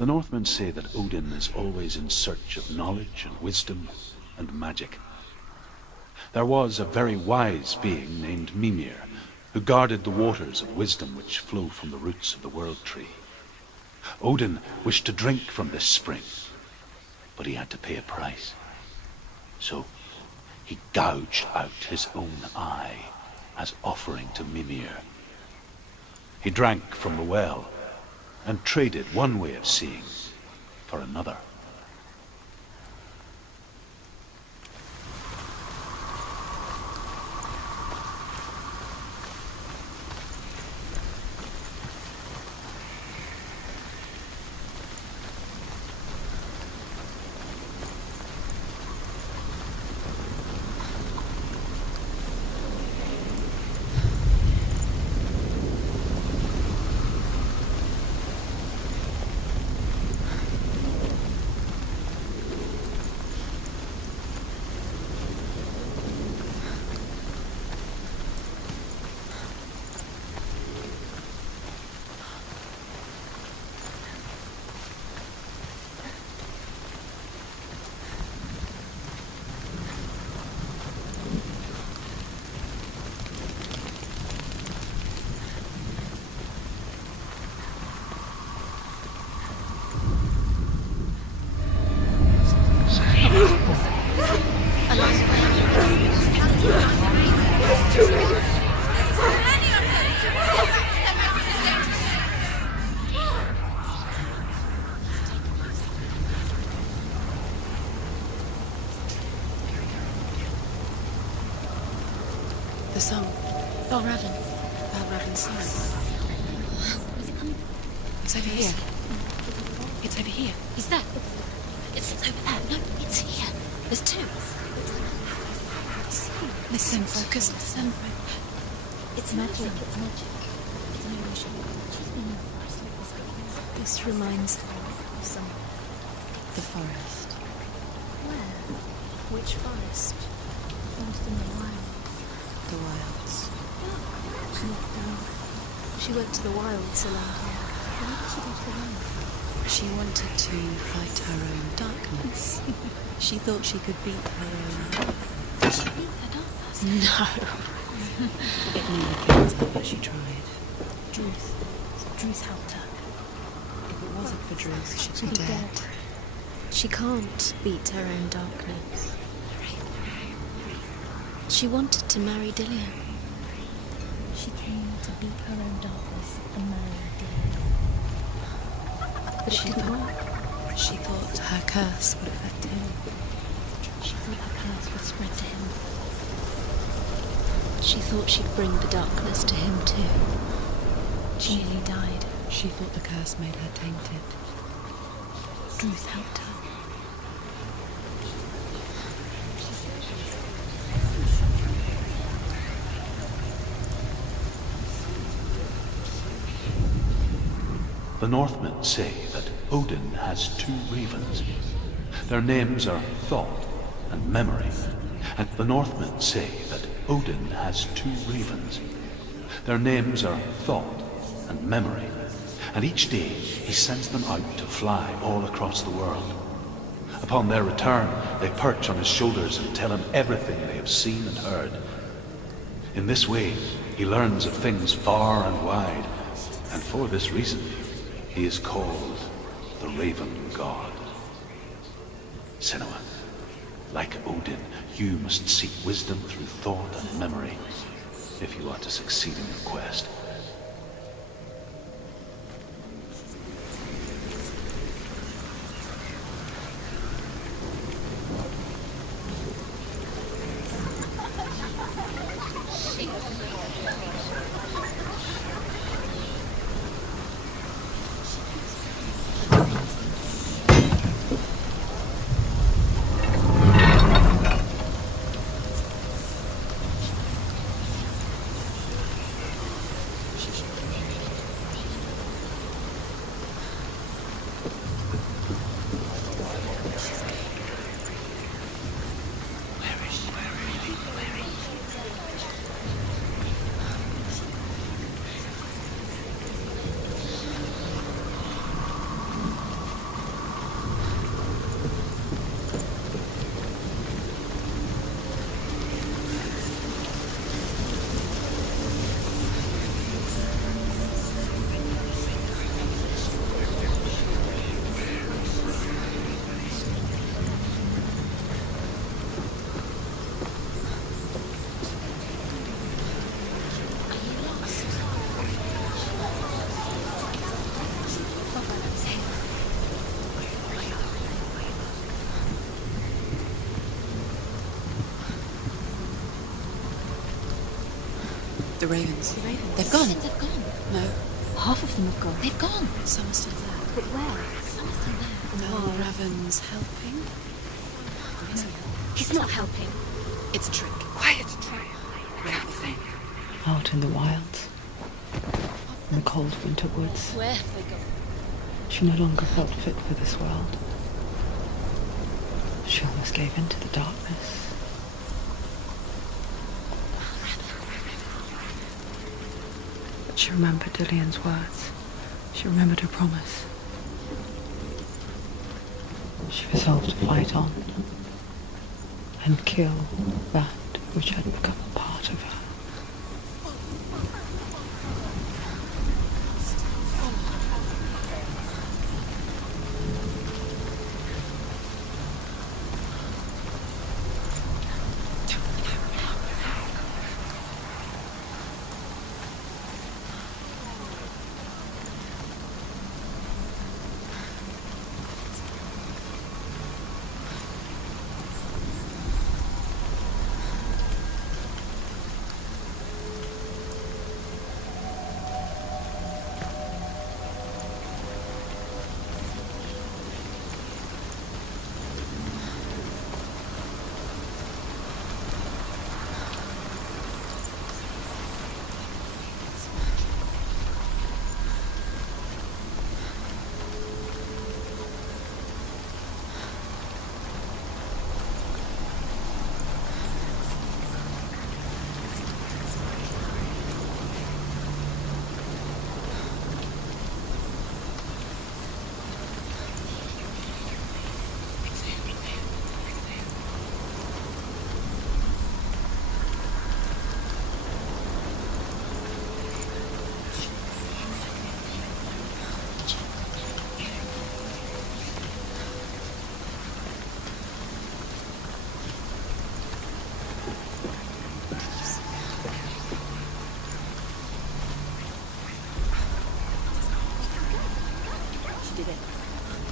The Northmen say that Odin is always in search of knowledge and wisdom and magic. There was a very wise being named Mimir, who guarded the waters of wisdom which flow from the roots of the World Tree. Odin wished to drink from this spring, but he had to pay a price. So he gouged out his own eye as offering to Mimir. He drank from the well and traded one way of seeing for another. The song. Balravin. Balravin's song. Where's it coming? It's over here. It's over here. Is that? It's over there. No, it's here. There's two. Listen, focus, listen. It's magic. It's magic. It's an illusion. She's been in the forest like this before. This reminds me Of some... of the forest. Where? Which forest? Forest in the wild. The wilds. She looked down. She went to the wilds alone. Why did she go to the wilds? She wanted to fight her own darkness. She thought she could beat her own... Did she beat her darkness? No. It nearly killed her, but she tried. Druth helped her. If it wasn't for Druth, she'd be dead. She can't beat her own darkness. She wanted to marry Dillion. She came to beat her own darkness and marry Dillion. But it didn't work. She thought her curse would affect him. She thought her curse would spread to him. She thought she'd bring the darkness to him too. She nearly died. She thought the curse made her tainted. Druth helped her. The Northmen say that Odin has two ravens. Their names are Thought and Memory. And the Northmen say that Odin has two ravens. Their names are Thought and Memory. And each day he sends them out to fly all across the world. Upon their return, they perch on his shoulders and tell him everything they have seen and heard. In this way, he learns of things far and wide, and for this reason, he is called the Raven God. Senua, like Odin, you must seek wisdom through thought and memory if you are to succeed in your quest. ravens. The ravens. They've gone. They've gone. No, Half of them have gone. They've gone. some are still there. But where? Some are still there. Val Raven's helping. He's not helping. It's a trick. Quiet. I can't think. Out in the wilds, in the cold winter woods, Where have they gone? she no longer felt fit for this world. She almost gave in to the darkness. But she remembered Dillian's words. She remembered her promise. She resolved to fight on and kill that which had become a part of her.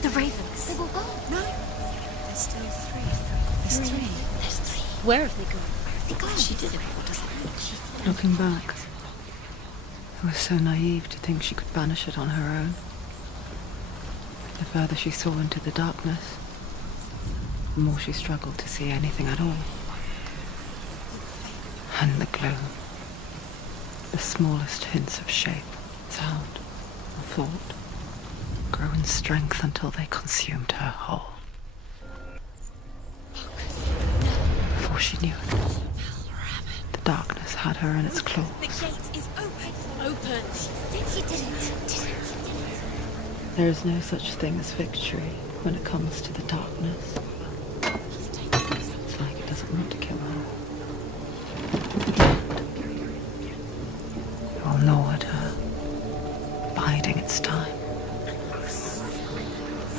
The ravens. They will go. No, there's still three. There's three. There's three. Where have they gone? Where have they gone? She did it. What does that mean? Looking back, it was so naive to think she could banish it on her own. The further she saw into the darkness, the more she struggled to see anything at all. And the gloom, the smallest hints of shape, sound, or thought, grow in strength until they consumed her whole. Before she knew it, the darkness had her in its claws. The gate is open. Open. She did it. There is no such thing as victory when it comes to the darkness. It's like it doesn't want to kill her. It will gnaw at her, biding its time.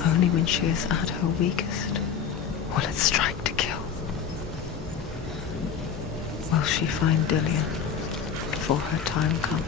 Only when she is at her weakest will it strike to kill. Will she find Dillian before her time comes?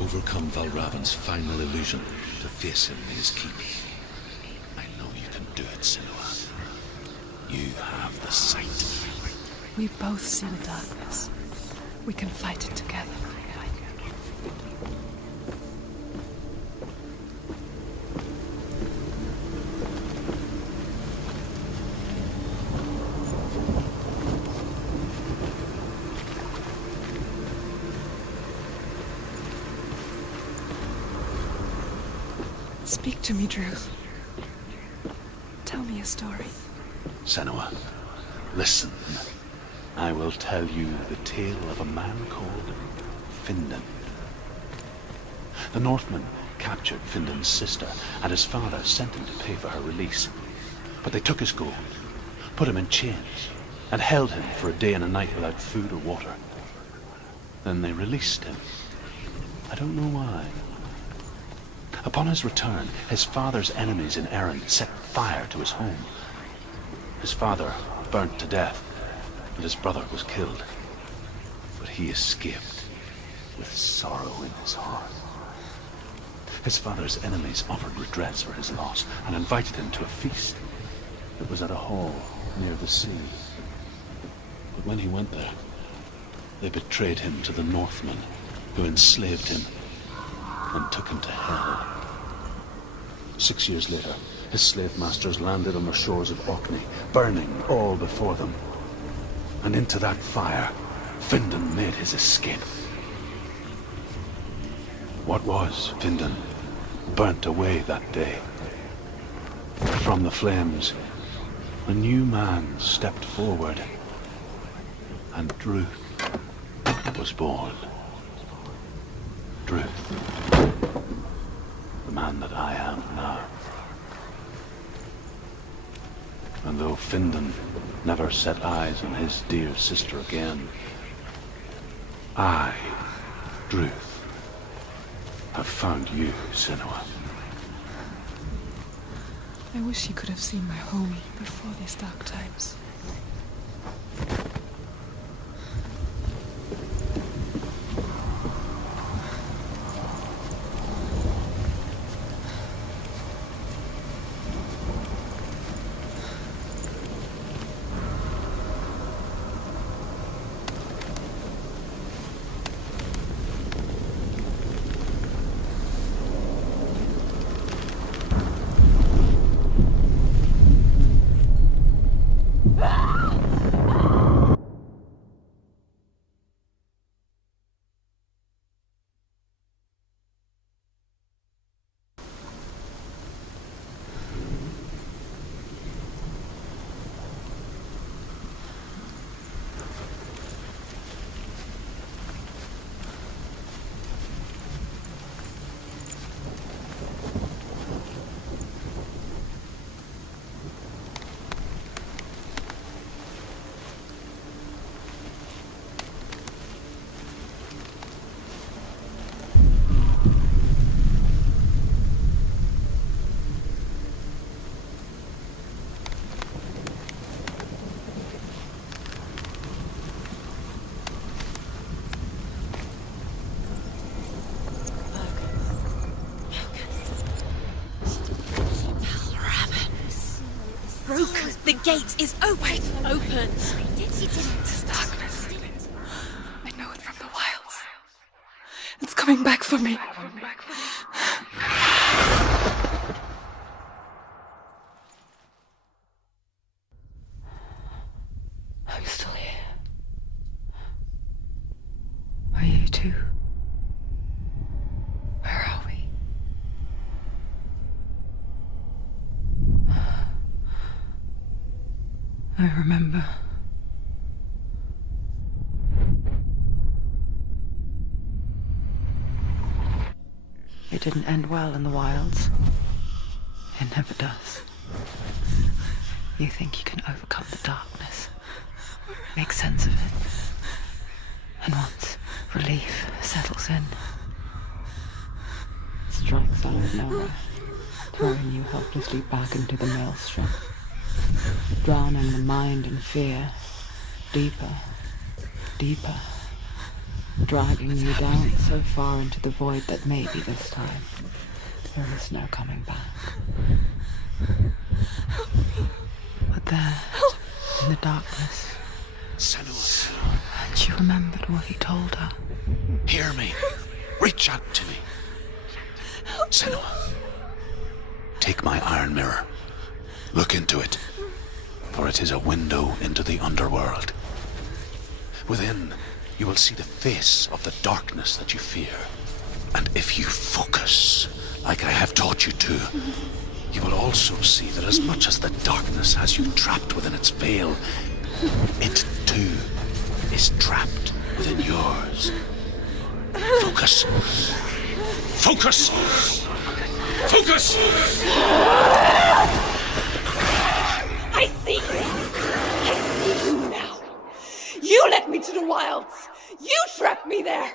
Overcome Val Raven's final illusion to face him in his keep. I know you can do it, Senua. You have the sight. We both see the darkness. We can fight it together. Speak to me, Drew. Tell me a story. Senua, listen. I will tell you the tale of a man called Findan. The Northmen captured Findan's sister, and his father sent him to pay for her release. But they took his gold, put him in chains, and held him for a day and a night without food or water. Then they released him. I don't know why. Upon his return, his father's enemies in Erin set fire to his home. His father burnt to death, and his brother was killed. But he escaped with sorrow in his heart. His father's enemies offered redress for his loss and invited him to a feast. It was at a hall near the sea. But when he went there, they betrayed him to the Northmen, who enslaved him and took him to hell. 6 years later, his slave masters landed on the shores of Orkney, burning all before them. And into that fire, Findan made his escape. What was Findan burnt away that day. From the flames, a new man stepped forward, and Druth was born. Druth, the man that I am now. And though Findan never set eyes on his dear sister again, I, Druth, have found you, Senua. I wish you could have seen my home before these dark times. Broken. The gate is open. Open. This darkness. I know it from the wilds. It's coming back for me. I'm still here. Are you too? Where are we? I remember. It didn't end well in the wilds. It never does. You think you can overcome the darkness, make sense of it, and once relief settles in, it strikes out of nowhere, throwing you helplessly back into the maelstrom, drowning the mind in fear, deeper, deeper, dragging you down so far into the void that maybe this time there is no coming back. But there, in the darkness, Senua, and she remembered what he told her. hear me. Reach out to me. Senua, take my iron mirror. Look into it, for it is a window into the underworld. Within, you will see the face of the darkness that you fear. And if you focus, like I have taught you to, you will also see that as much as the darkness has you trapped within its veil, it too is trapped within yours. Focus. Focus! Focus! I see you! I see you now! You led me to the wilds! You trapped me there!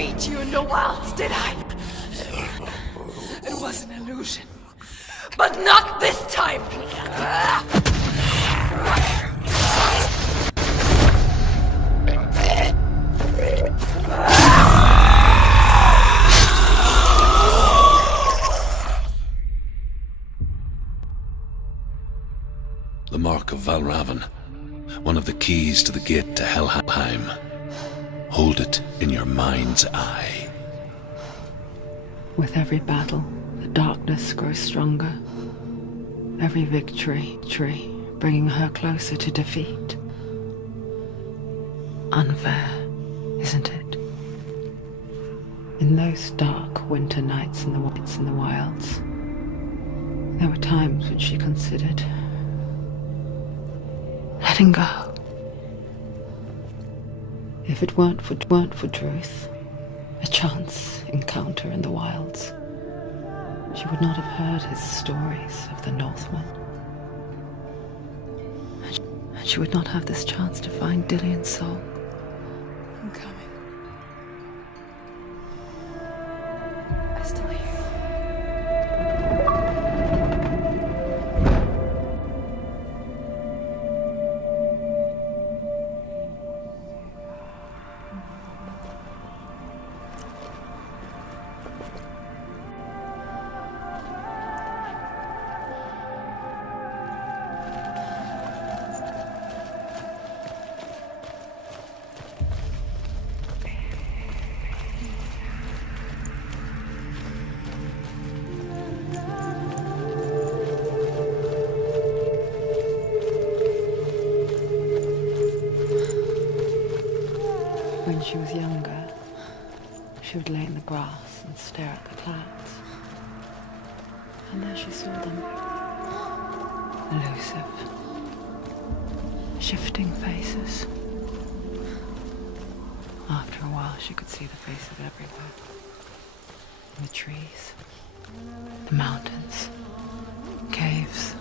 beat you in the wilds, did I? It was an illusion. But not this time! The Mark of Valravan, one of the keys to the gate to Helheim. Hold it in your mind's eye. With every battle, the darkness grows stronger. Every victory, bringing her closer to defeat. Unfair, isn't it? In those dark winter nights in the wilds, there were times when she considered letting go. If it weren't for Druth, a chance encounter in the wilds, she would not have heard his stories of the Northmen. And she would not have this chance to find Dillion's soul. I'm coming. I still hear you. When she was younger, she would lay in the grass and stare at the clouds. And there she saw them. Elusive. Shifting faces. After a while, she could see the faces everywhere. In the trees, the mountains, caves.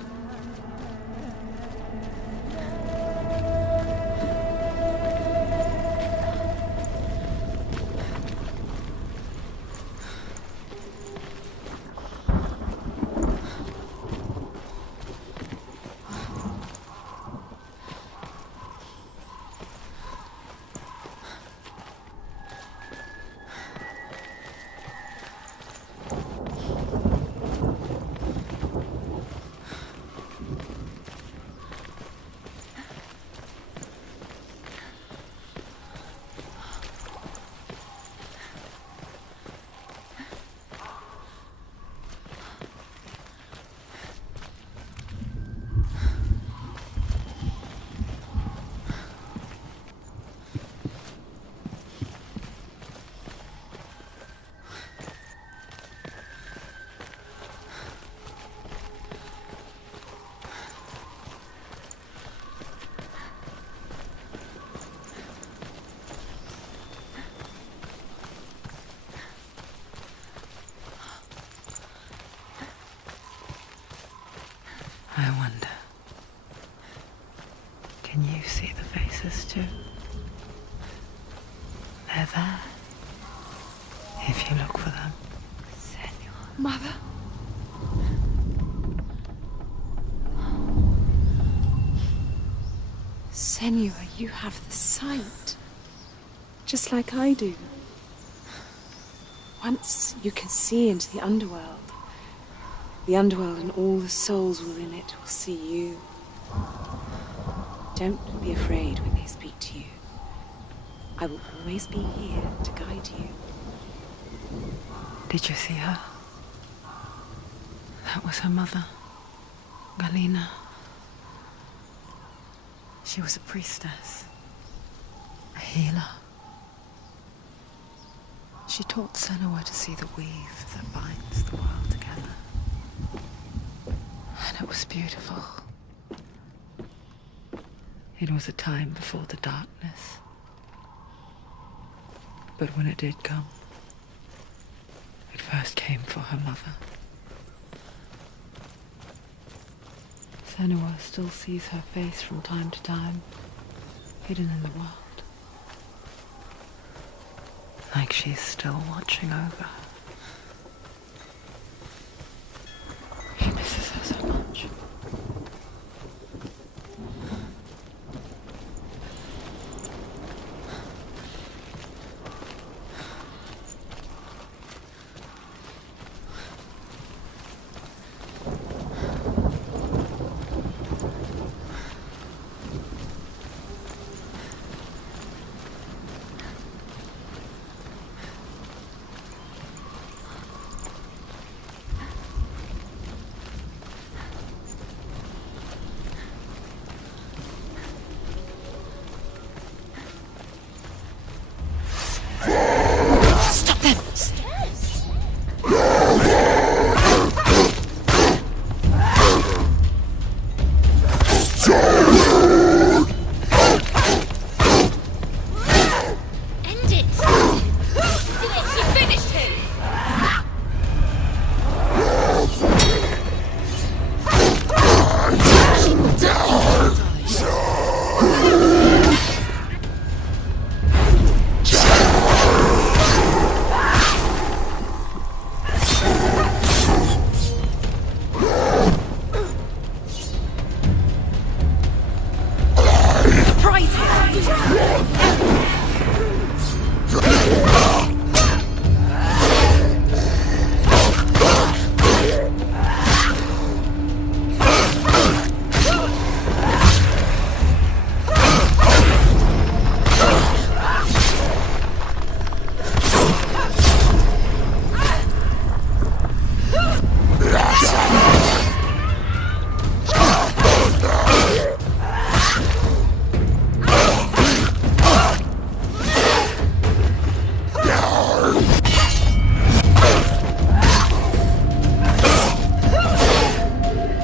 I wonder, can you see the faces too? They're there, if you look for them. Mother? Senua, you have the sight. Just like I do. Once you can see into the underworld, and all the souls within it will see you. Don't be afraid when they speak to you. I will always be here to guide you. Did you see her? That was her mother, Galena. She was a priestess, a healer. She taught Senua to see the weave that binds the world together. And it was beautiful. It was a time before the darkness. But when it did come, it first came for her mother. Senua still sees her face from time to time, hidden in the world. Like she's still watching over her. She misses her so much. Stop them! End it! Did it? She finished him! She will die. Surprise him!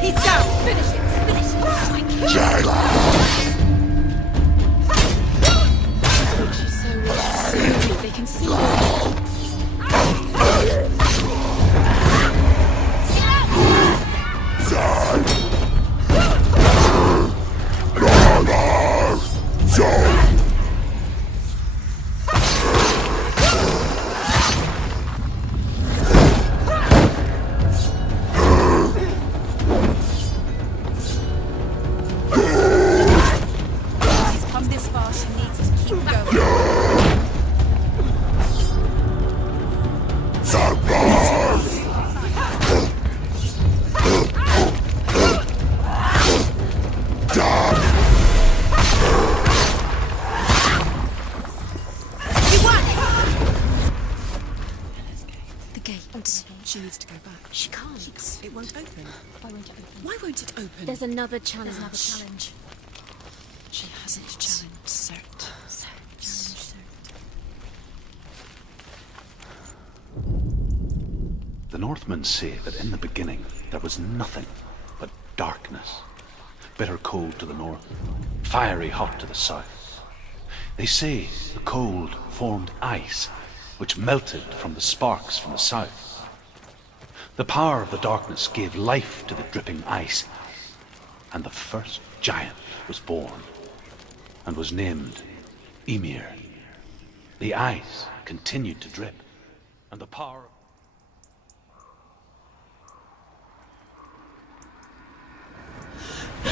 He's down! Finish it! Finish it! She's so weak. She's so weak. They can see her. She's come this far. She needs to keep going. You won! The gate. She needs to go back. She can't. It won't open. Why won't it open? Why won't it open? There's another challenge. There's another challenge. She hasn't challenged Cert. The Northmen say that in the beginning there was nothing but darkness. Bitter cold to the north, fiery hot to the south. They say the cold formed ice, which melted from the sparks from the south. The power of the darkness gave life to the dripping ice, and the first giant was born, and was named Ymir. The ice continued to drip, and the power of the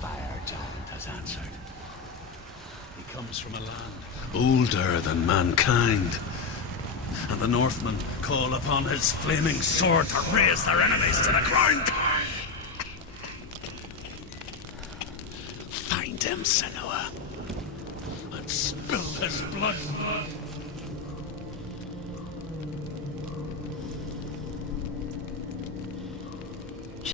fire giant has answered. He comes from a land older than mankind, and the Northmen call upon his flaming sword to raze their enemies to the ground. Find him, Sindri.